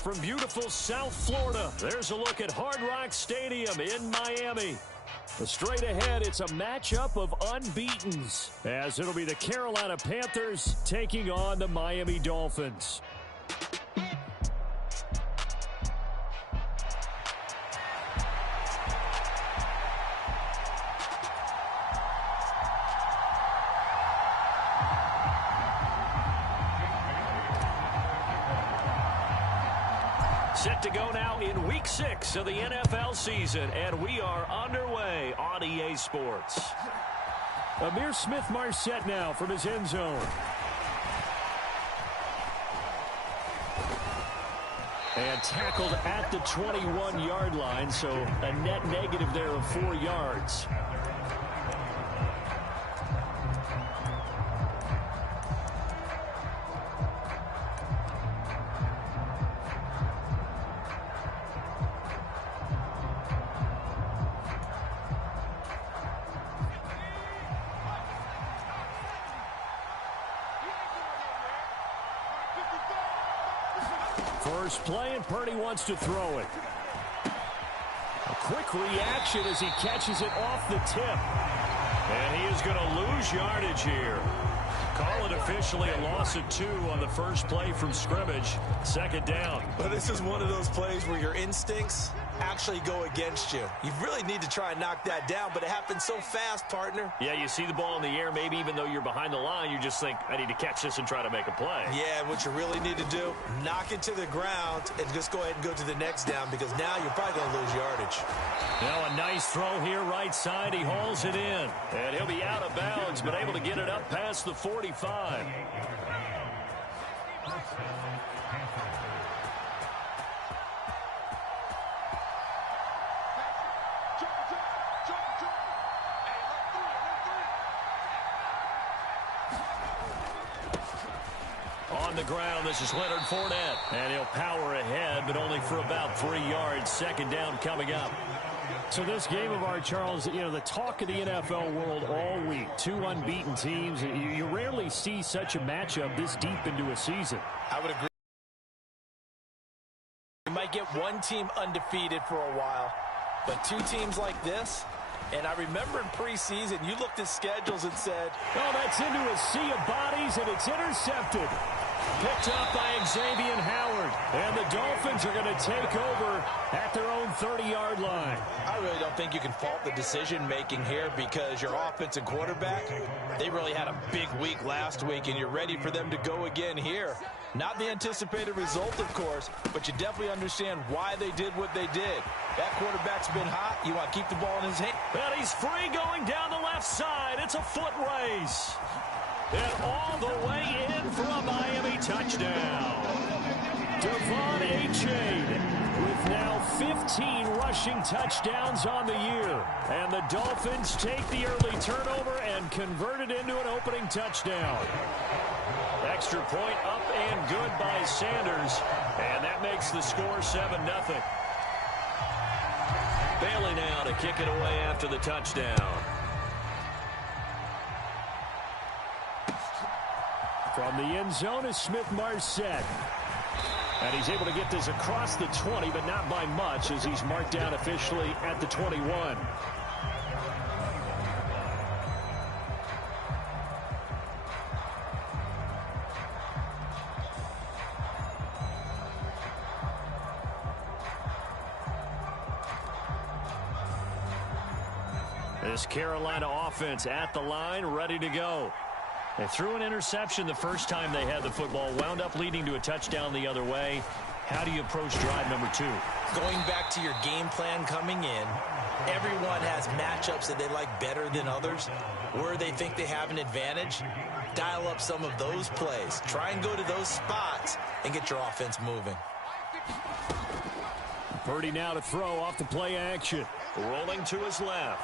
from beautiful South Florida. There's a look at Hard Rock Stadium in Miami. Straight ahead, it's a matchup of unbeatens, as it'll be the Carolina Panthers taking on the Miami Dolphins. Set to go now in Week 6 of the NFL season, and we are underway on EA Sports. Ihmir Smith-Marsette now from his end zone. And tackled at the 21-yard line, so a net negative there of 4 yards. First play, and Purdy wants to throw it. A quick reaction as he catches it off the tip. And he is going to lose yardage here. Call it officially a loss of 2 on the first play from scrimmage. Second down. But this is one of those plays where your instincts actually go against you. You really need to try and knock that down, but it happens so fast, partner. Yeah, you see the ball in the air, maybe even though you're behind the line, you just think, I need to catch this and try to make a play. Yeah, what you really need to do, knock it to the ground and just go ahead and go to the next down, because now you're probably going to lose yardage. Now a nice throw here right side. He hauls it in. And he'll be out of bounds, but able to get it up past the 45. On the ground, this is Leonard Fournette. And he'll power ahead, but only for about 3 yards. Second down coming up. So this game of ours, Charles, you know, the talk of the NFL world all week. 2 unbeaten teams. You rarely see such a matchup this deep into a season. I would agree. You might get one team undefeated for a while, but 2 teams like this. And I remember in preseason, you looked at schedules and said, oh, that's into a sea of bodies, and it's intercepted. Picked up by Xavier Howard. And the Dolphins are going to take over at their own 30-yard line. I really don't think you can fault the decision-making here, because your offense and quarterback, they really had a big week last week, and you're ready for them to go again here. Not the anticipated result, of course, but you definitely understand why they did what they did. That quarterback's been hot. You want to keep the ball in his hand. And he's free going down the left side. It's a foot race. And all the way in for a Miami touchdown. Devon Achane with now 15 rushing touchdowns on the year. And the Dolphins take the early turnover and convert it into an opening touchdown. Extra point up and good by Sanders. And that makes the score 7-0. Bailey now to kick it away after the touchdown. From the end zone is Smith-Marsette. And he's able to get this across the 20, but not by much, as he's marked down officially at the 21. This Carolina offense at the line, ready to go. They threw an interception the first time they had the football, wound up leading to a touchdown the other way. How do you approach drive number 2? Going back to your game plan coming in, everyone has matchups that they like better than others, where they think they have an advantage. Dial up some of those plays. Try and go to those spots and get your offense moving. Purdy now to throw off the play action. Rolling to his left.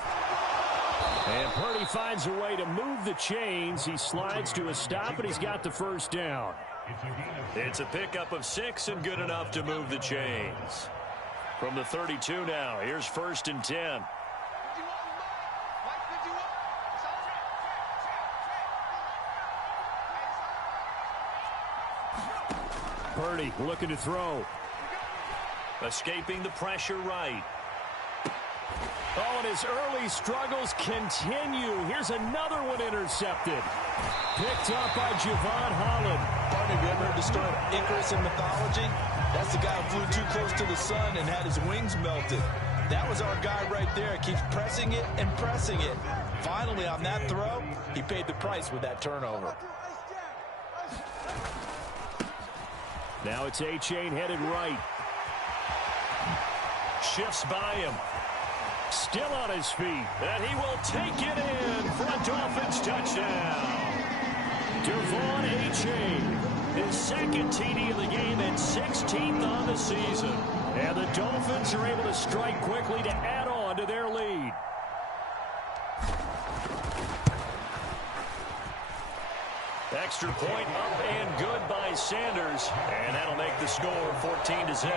And Purdy finds a way to move the chains. He slides to a stop, and he's got the first down. It's a pickup of 6 and good enough to move the chains. From the 32 now, here's 1st and 10. Purdy looking to throw. Escaping the pressure right. Oh, and his early struggles continue. Here's another one intercepted. Picked up by Jevon Holland. Partner, have you ever heard the story of Icarus in mythology? That's the guy who flew too close to the sun and had his wings melted. That was our guy right there. Keeps pressing it and pressing it. Finally, on that throw, he paid the price with that turnover. Now it's A-Chain headed right. Shifts by him. Still on his feet. And he will take it in for a Dolphins touchdown. Devon A-Chain, his second TD of the game and 16th on the season. And the Dolphins are able to strike quickly to add on to their lead. Extra point up and good by Sanders. And that'll make the score 14-0.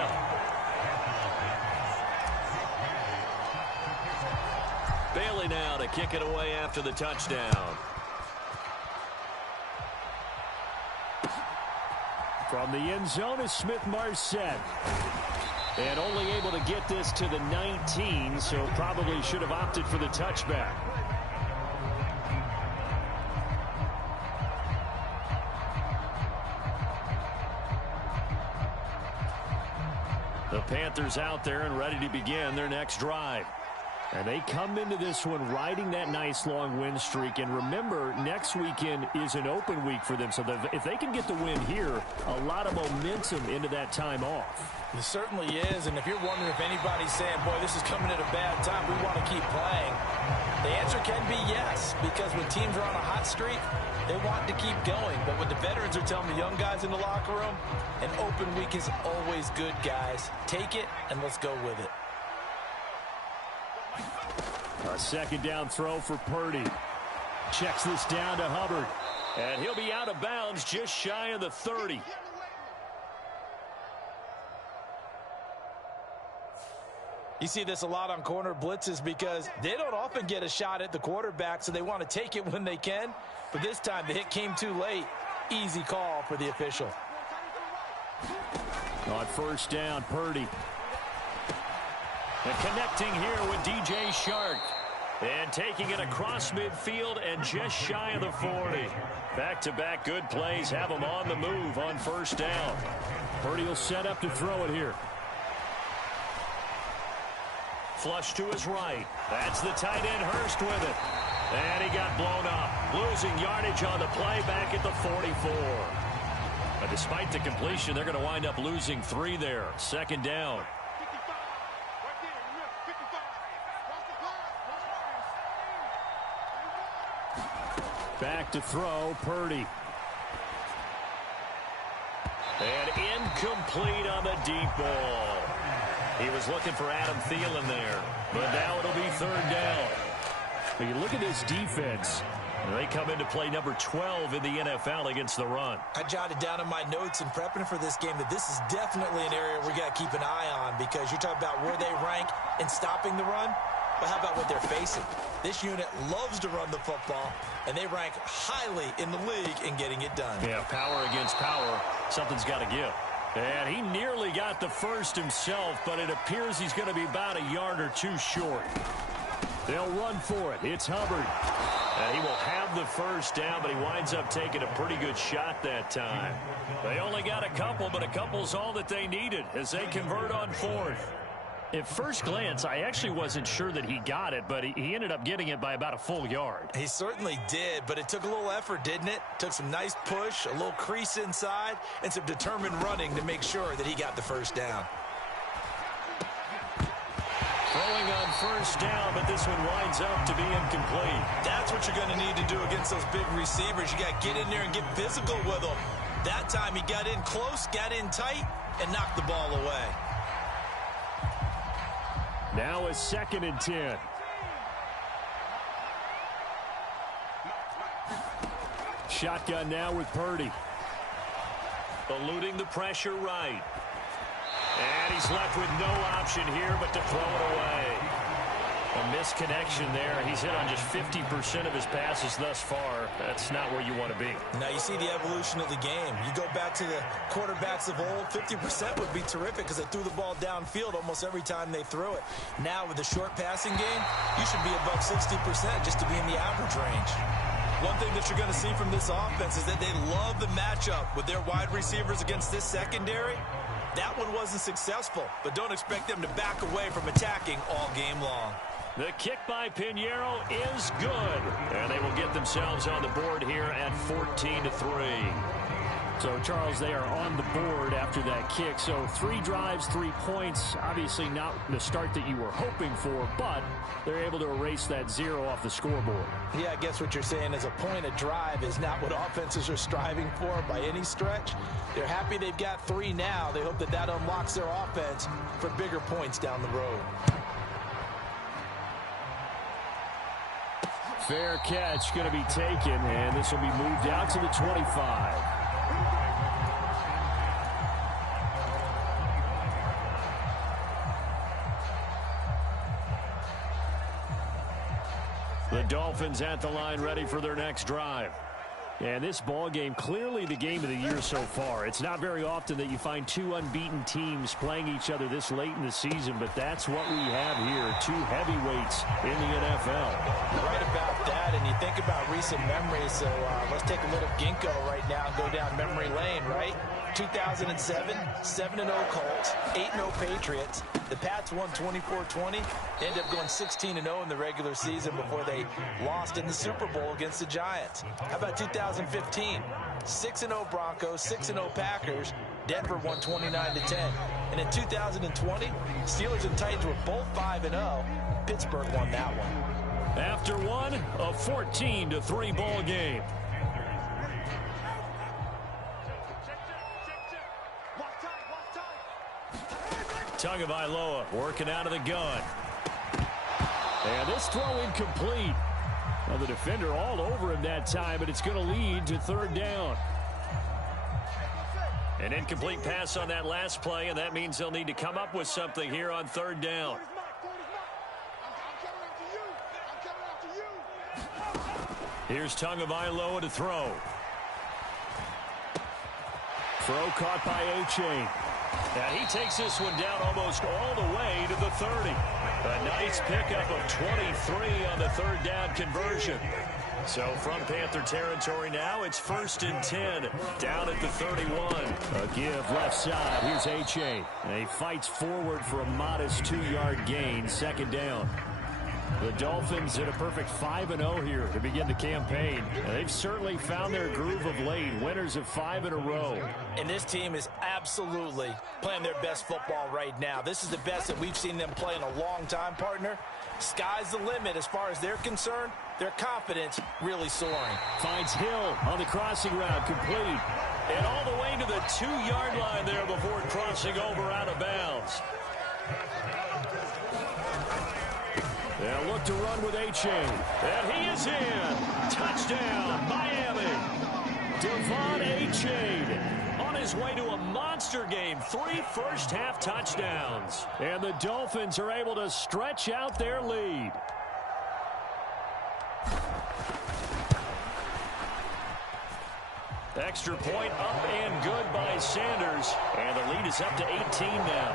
Bailey now to kick it away after the touchdown. From the end zone is Smith-Marsette. And only able to get this to the 19, so probably should have opted for the touchback. The Panthers out there and ready to begin their next drive. And they come into this one riding that nice long win streak. And remember, next weekend is an open week for them. So if they can get the win here, a lot of momentum into that time off. It certainly is. And if you're wondering if anybody's saying, boy, this is coming at a bad time, we want to keep playing, the answer can be yes. Because when teams are on a hot streak, they want to keep going. But what the veterans are telling the young guys in the locker room, an open week is always good, guys. Take it and let's go with it. A second down throw for Purdy. Checks this down to Hubbard. And he'll be out of bounds just shy of the 30. You see this a lot on corner blitzes because they don't often get a shot at the quarterback, so they want to take it when they can. But this time the hit came too late. Easy call for the official. On first down, Purdy. And connecting here with DJ Chark. And taking it across midfield and just shy of the 40. Back-to-back good plays have him on the move on first down. Purdy will set up to throw it here. Flush to his right. That's the tight end Hurst with it. And he got blown up. Losing yardage on the play back at the 44. But despite the completion, they're going to wind up losing 3 there. Second down. Back to throw, Purdy. And incomplete on the deep ball. He was looking for Adam Thielen there. But now it'll be third down. But you look at this defense. They come into play number 12 in the NFL against the run. I jotted down in my notes in prepping for this game that this is definitely an area we got to keep an eye on because you're talking about where they rank in stopping the run. But how about what they're facing? This unit loves to run the football, and they rank highly in the league in getting it done. Yeah, power against power. Something's got to give. And he nearly got the first himself, but it appears he's going to be about a yard or two short. They'll run for it. It's Hubbard. And he will have the first down, but he winds up taking a pretty good shot that time. They only got a couple, but a couple's all that they needed as they convert on fourth. At first glance, I actually wasn't sure that he got it, but he ended up getting it by about a full yard. He certainly did, but it took a little effort, didn't it? Took some nice push, a little crease inside, and some determined running to make sure that he got the first down. Throwing on first down, but this one winds up to be incomplete. That's what you're going to need to do against those big receivers. You got to get in there and get physical with them. That time he got in close, got in tight, and knocked the ball away. Now a 2nd and 10. Shotgun now with Purdy. Eluding the pressure right. And he's left with no option here but to throw it away. A misconnection there. He's hit on just 50% of his passes thus far. That's not where you want to be. Now you see the evolution of the game. You go back to the quarterbacks of old, 50% would be terrific because they threw the ball downfield almost every time they threw it. Now with the short passing game, you should be above 60% just to be in the average range. One thing that you're going to see from this offense is that they love the matchup with their wide receivers against this secondary. That one wasn't successful, but don't expect them to back away from attacking all game long. The kick by Piñeiro is good, and they will get themselves on the board here at 14-3. So, Charles, they are on the board after that kick. So 3 drives, 3 points. Obviously not the start that you were hoping for, but they're able to erase that 0 off the scoreboard. Yeah, I guess what you're saying is a point a drive is not what offenses are striving for by any stretch. They're happy they've got 3 now. They hope that that unlocks their offense for bigger points down the road. Fair catch going to be taken, and this will be moved out to the 25. The Dolphins at the line ready for their next drive. And this ball game, clearly the game of the year so far. It's not very often that you find 2 unbeaten teams playing each other this late in the season, but that's what we have here, 2 heavyweights in the NFL. Right about that, and you think about recent memories, so let's take a little ginkgo right now and go down memory lane, right? 2007, 7-0 Colts, 8-0 Patriots. The Pats won 24-20, ended up going 16-0 in the regular season before they lost in the Super Bowl against the Giants. How about 2015? 6-0 Broncos, 6-0 Packers. Denver won 29-10. And in 2020, Steelers and Titans were both 5-0. Pittsburgh won that one. After one, a 14-3 ball game. Tagovailoa working out of the gun. And this throw incomplete. Well, the defender all over him that time, but it's going to lead to 3rd down. An incomplete pass on that last play, and that means they'll need to come up with something here on 3rd down. Here's Tagovailoa to throw. Throw caught by Achane. And he takes this one down almost all the way to the 30. A nice pickup of 23 on the 3rd down conversion. So from Panther territory now, it's 1st and 10 down at the 31. A give left side. Here's Achane. And he fights forward for a modest 2-yard gain. 2nd down. The Dolphins hit a perfect 5-0 here to begin the campaign. And they've certainly found their groove of late. Winners of 5 in a row. And this team is absolutely playing their best football right now. This is the best that we've seen them play in a long time, partner. Sky's the limit as far as they're concerned. Their confidence really soaring. Finds Hill on the crossing route, complete. And all the way to the 2-yard line there before crossing over out of bounds. They'll look to run with Achane. And he is in. Touchdown, Miami. Devon Achane on his way to a monster game. 3 first-half touchdowns. And the Dolphins are able to stretch out their lead. Extra point up and good by Sanders. And the lead is up to 18 now.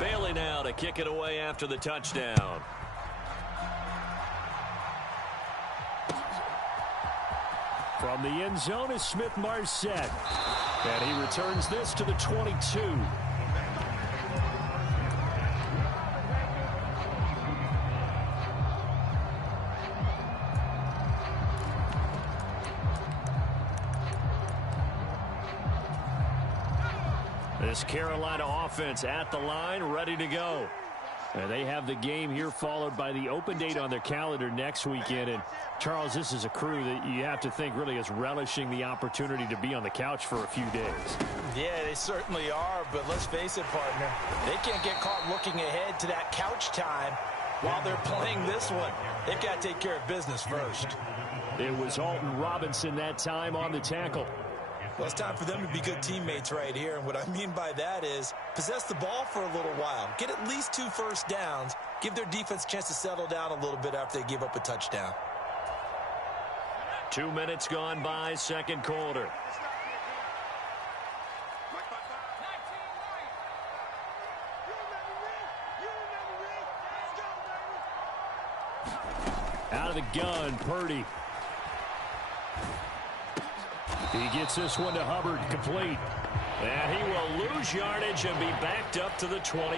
Bailey now to kick it away after the touchdown. From the end zone is Smith-Marsette. And he returns this to the 22. This Carolina offense at the line, ready to go. And they have the game here followed by the open date on their calendar next weekend. And, Charles, this is a crew that you have to think really is relishing the opportunity to be on the couch for a few days. Yeah, they certainly are, but let's face it, partner. They can't get caught looking ahead to that couch time while they're playing this one. They've got to take care of business first. It was Alton Robinson that time on the tackle. Well, it's time for them to be good teammates right here. And what I mean by that is possess the ball for a little while. Get at least 2 first downs. Give their defense a chance to settle down a little bit after they give up a touchdown. 2 minutes gone by, second quarter. Out of the gun, Purdy. He gets this one to Hubbard, complete. And he will lose yardage and be backed up to the 24.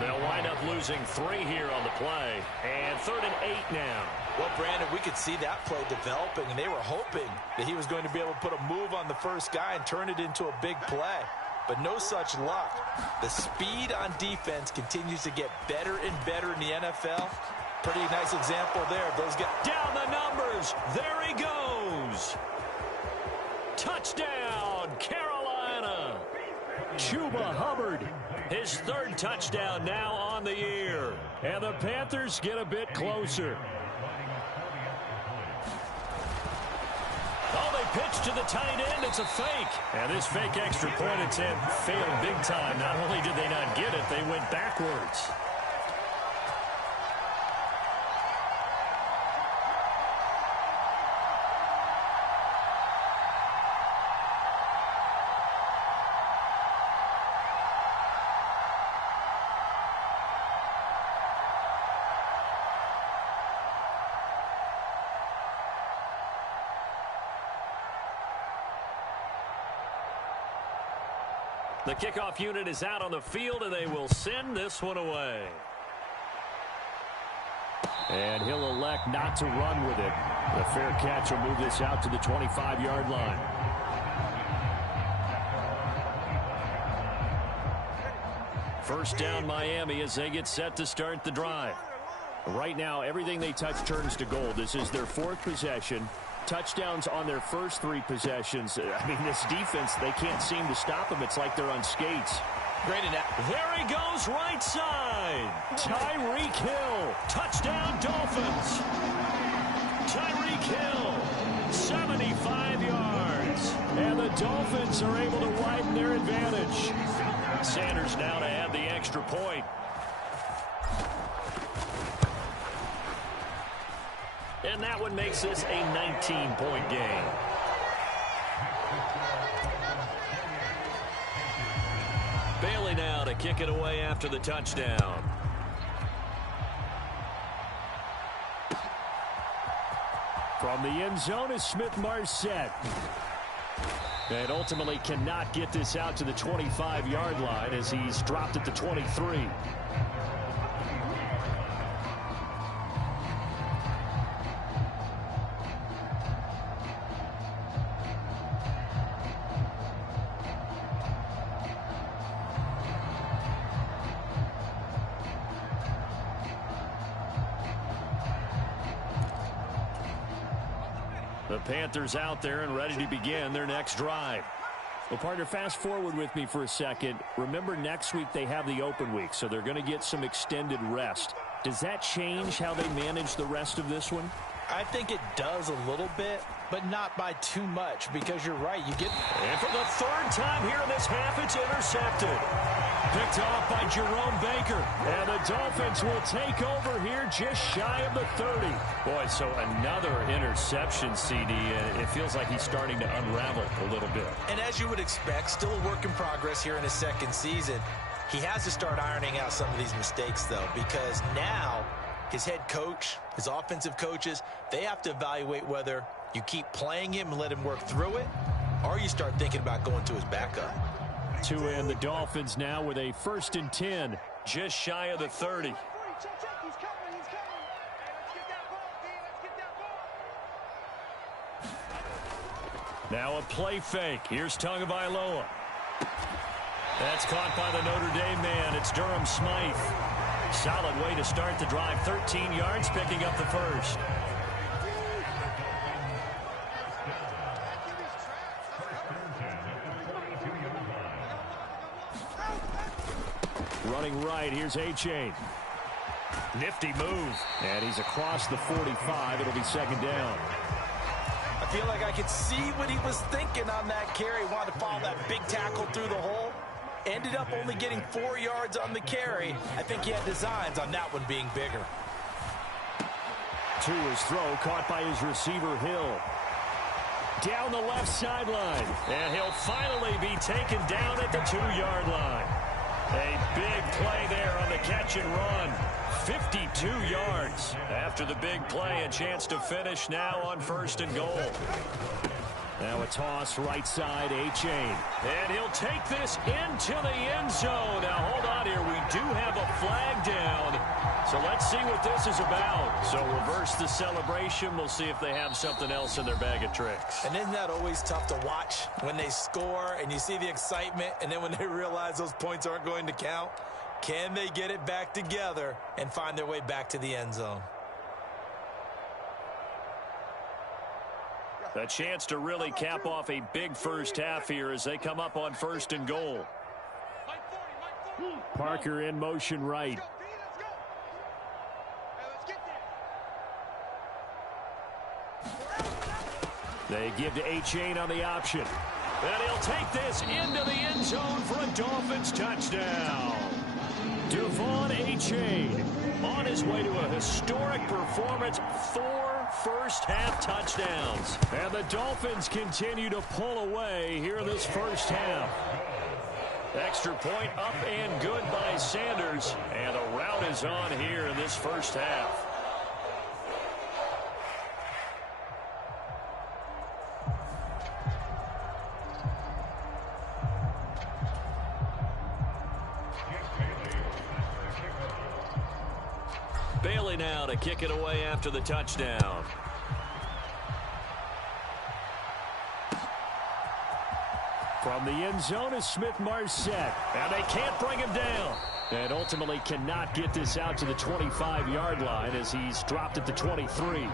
They'll wind up losing 3 here on the play. And 3rd and 8 now. Well, Brandon, we could see that play developing, and they were hoping that he was going to be able to put a move on the first guy and turn it into a big play. But no such luck. The speed on defense continues to get better and better in the NFL. Pretty nice example there. Those guys down the numbers. There he goes. Touchdown, Carolina. Chuba Hubbard, his 3rd touchdown now on the year. And the Panthers get a bit closer. Oh, they pitch to the tight end. It's a fake. And this fake extra point attempt failed big time. Not only did they not get it, they went backwards. The kickoff unit is out on the field, and they will send this one away. And he'll elect not to run with it. The fair catch will move this out to the 25-yard line. First down, Miami, as they get set to start the drive. Right now, everything they touch turns to gold. This is their 4th possession. Touchdowns on their first 3 possessions. I mean, this defense, they can't seem to stop them. It's like they're on skates. Great enough. There he goes, right side. Tyreek Hill. Touchdown, Dolphins. Tyreek Hill, 75 yards. And the Dolphins are able to widen their advantage. Sanders now to add the extra point. And that one makes this a 19-point game. Bailey now to kick it away after the touchdown. From the end zone is Smith-Marsette. And ultimately cannot get this out to the 25-yard line as he's dropped at the 23. The Panthers out there and ready to begin their next drive. Well, partner, fast forward with me for a second. Remember, next week they have the open week, so they're going to get some extended rest. Does that change how they manage the rest of this one? I think it does a little bit, but not by too much, because you're right. You get. And for the 3rd time here in this half, it's intercepted. Picked off by Jerome Baker. And the Dolphins will take over here just shy of the 30. Boy, so another interception, CD. It feels like he's starting to unravel a little bit. And as you would expect, still a work in progress here in his 2nd season. He has to start ironing out some of these mistakes, though, because now his head coach, his offensive coaches, they have to evaluate whether you keep playing him and let him work through it, or you start thinking about going to his backup. To end the Dolphins now with a 1st and 10, just shy of the 30. Now a play fake. Here's Tagovailoa. That's caught by the Notre Dame man. It's Durham Smythe. Solid way to start the drive. 13 yards, picking up the first. Running right, here's A-Chain. Nifty move. And he's across the 45. It'll be 2nd down. I feel like I could see what he was thinking on that carry. Wanted to follow that big tackle through the hole. Ended up only getting 4 yards on the carry. I think he had designs on that one being bigger. To his throw, caught by his receiver, Hill. Down the left sideline. And he'll finally be taken down at the 2-yard line. A big play there on the catch and run. 52 yards. After the big play, a chance to finish now on 1st and goal. Now a toss right side, Achane. And he'll take this into the end zone. Now hold on here. We do have a flag down. So let's see what this is about. So reverse the celebration. We'll see if they have something else in their bag of tricks. And isn't that always tough to watch when they score and you see the excitement, and then when they realize those points aren't going to count? Can they get it back together and find their way back to the end zone? A chance to really cap off a big first half here as they come up on 1st and goal. Parker in motion right. They give to Achane on the option. And he'll take this into the end zone for a Dolphins touchdown. Devon Achane on his way to a historic performance, 4 first-half touchdowns. And the Dolphins continue to pull away here in this first half. Extra point up and good by Sanders. And a rout is on here in this first half. Bailey now to kick it away after the touchdown. From the end zone is Smith-Marset. And they can't bring him down. And ultimately cannot get this out to the 25-yard line as he's dropped at the 23.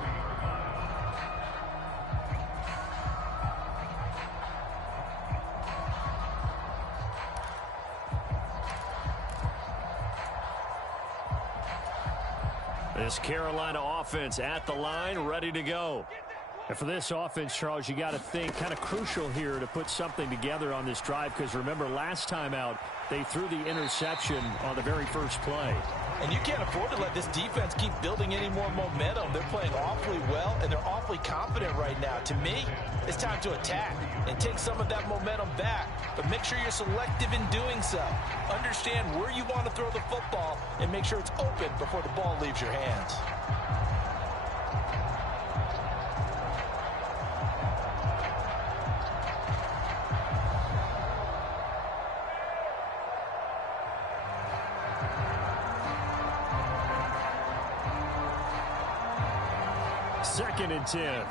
This Carolina offense at the line, ready to go. And for this offense, Charles, you got to think kind of crucial here to put something together on this drive, because remember last time out, they threw the interception on the very first play. And you can't afford to let this defense keep building any more momentum. They're playing awfully well, and they're awfully confident right now. To me, it's time to attack and take some of that momentum back. But make sure you're selective in doing so. Understand where you want to throw the football and make sure it's open before the ball leaves your hands. Second and 10.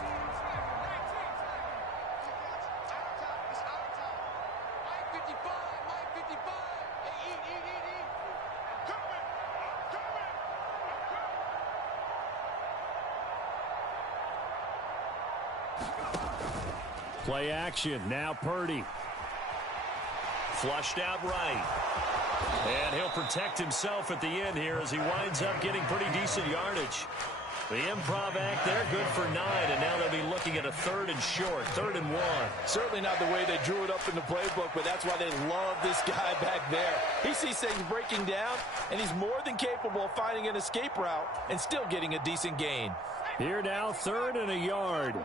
Play action. Now Purdy. Flushed out right. And he'll protect himself at the end here as he winds up getting pretty decent yardage. The improv act there, good for 9, and now they'll be looking at a 3rd and short, 3rd and 1. Certainly not the way they drew it up in the playbook, but that's why they love this guy back there. He sees things breaking down, and he's more than capable of finding an escape route and still getting a decent gain. Here now, 3rd and a yard.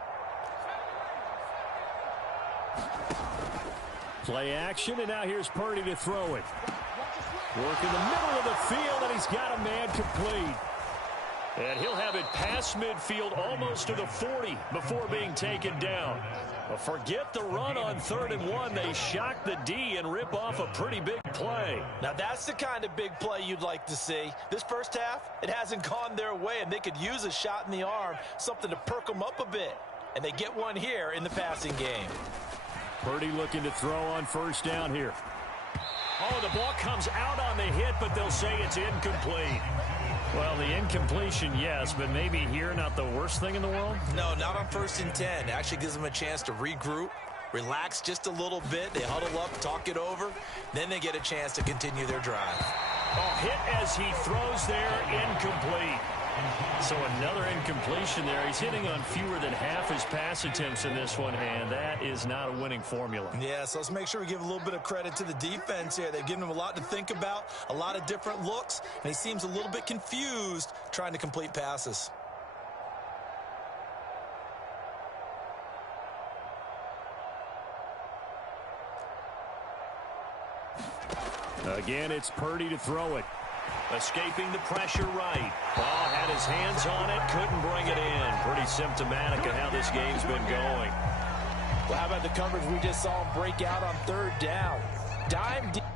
Play action, and now here's Purdy to throw it. Work in the middle of the field, and he's got a man complete. And he'll have it past midfield almost to the 40 before being taken down. But forget the run on 3rd and 1. They shock the D and rip off a pretty big play. Now that's the kind of big play you'd like to see. This first half, it hasn't gone their way, and they could use a shot in the arm, something to perk them up a bit. And they get one here in the passing game. Purdy looking to throw on 1st down here. Oh, the ball comes out on the hit, but they'll say it's incomplete. Well, the incompletion, yes, but maybe here not the worst thing in the world? No, not on 1st and 10. It actually gives them a chance to regroup, relax just a little bit. They huddle up, talk it over. Then they get a chance to continue their drive. Oh, hit as he throws there, incomplete. So another incompletion there. He's hitting on fewer than half his pass attempts in this one, and that is not a winning formula. Yeah, so let's make sure we give a little bit of credit to the defense here. They've given him a lot to think about, a lot of different looks, and he seems a little bit confused trying to complete passes. Again, it's Purdy to throw it. Escaping the pressure right. Ball had his hands on it, couldn't bring it in. Pretty symptomatic of how this game's been going. Well, how about the coverage we just saw him break out on third down? Dime deep.